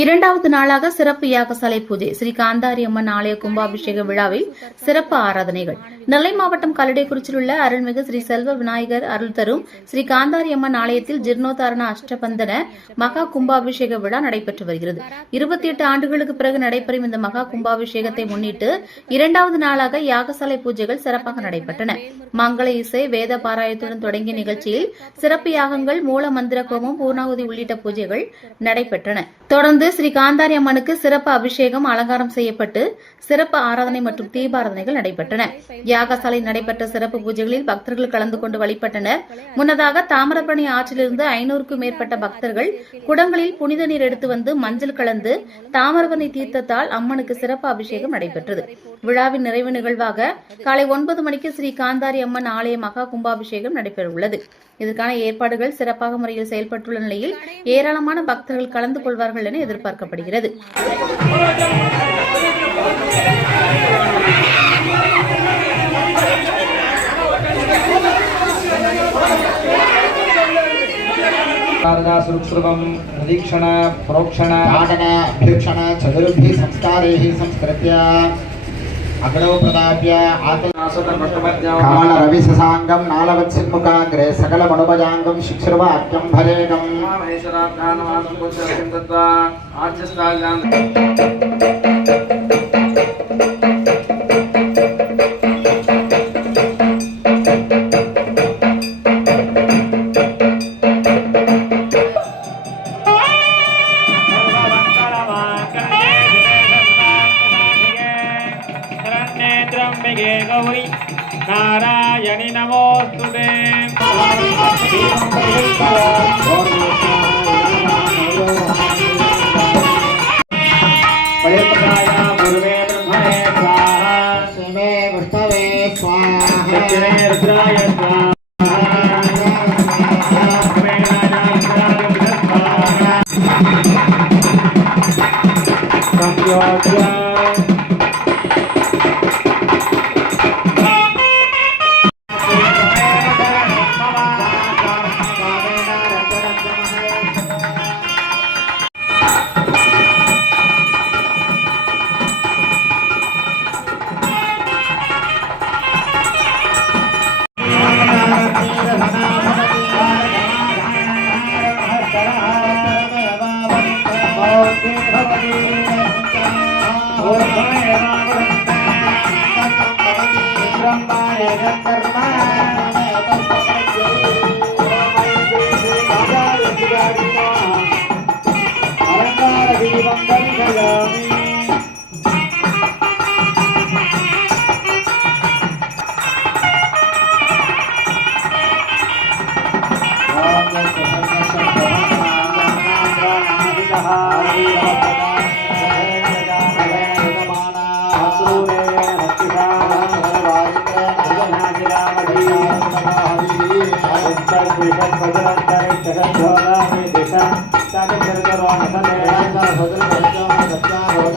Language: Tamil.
இரண்டாவது நாளாக சிறப்பு யாகசாலை பூஜை ஸ்ரீ காந்தாரி அம்மன் ஆலய கும்பாபிஷேக விழாவில் சிறப்பு ஆராதனைகள். நெல்லை மாவட்டம் கல்லடைக்குறிச்சியில் உள்ள அருள்மிகு ஸ்ரீ செல்வ விநாயகர் அருள் தரும் ஸ்ரீ காந்தாரி அம்மன் ஆலயத்தில் ஜீர்ணோத்தாரண அஷ்டபந்தன மகா கும்பாபிஷேக விழா நடைபெற்று வருகிறது. 28 ஆண்டுகளுக்கு பிறகு நடைபெறும் இந்த மகா கும்பாபிஷேகத்தை முன்னிட்டு இரண்டாவது நாளாக யாகசாலை பூஜைகள் சிறப்பாக நடைபெற்றன. மங்கள இசை, வேத பாராயத்துடன் தொடங்கிய நிகழ்ச்சியில் சிறப்பு யாகங்கள், மூல மந்திர கோமம், பூர்ணாகுதி உள்ளிட்ட பூஜைகள் நடைபெற்றன. தொடர்ந்து ஸ்ரீ காந்தாரி அம்மனுக்கு சிறப்பு அபிஷேகம், அலங்காரம் செய்யப்பட்டு சிறப்பு ஆராதனை மற்றும் தீபாராதனைகள் நடைபெற்றன. யாகசாலை நடைபெற்ற சிறப்பு பூஜைகளில் பக்தர்கள் கலந்து கொண்டு வழிபட்டனர். முன்னதாக தாமிரபரணி ஆற்றிலிருந்து 500க்கும் மேற்பட்ட பக்தர்கள் குடங்களில் புனித நீர் எடுத்து வந்து மஞ்சள் கலந்து தாமிரபரணி தீர்த்தத்தால் அம்மனுக்கு சிறப்பு அபிஷேகம் நடைபெற்றது. விழாவின் நிறைவு நிகழ்வாக காலை 9 மணிக்கு ஸ்ரீ காந்தாரி அம்மன் ஆலய மகா கும்பாபிஷேகம் நடைபெறவுள்ளது. இதற்கான ஏற்பாடுகள் சிறப்பாக முறையில் செயல்பட்டுள்ள நிலையில் ஏராளமான பக்தர்கள் கலந்து கொள்வார்கள் என எதிர்பார்க்கப்படுகிறது. प्रदीक्षण प्रोक्षण पाठन अभ्यक्षण चतुर्भिः संस्कारैः संस्कृत्य अग्रौ प्रदाप्य काल रविससाङ्गं नालवत्सिन्मुखाग्रे सकलमनुमजाङ्गं शिक्षुर्वाक्यं भरेगम् गौरी नारायणी नमोस्तुते। गुरुवे ब्रह्मणे स्वाहा, शिवे विष्णवे स्वाहा, रुद्राय स्वाहा। जगत